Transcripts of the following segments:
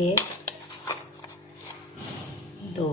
1 2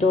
2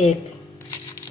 1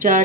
4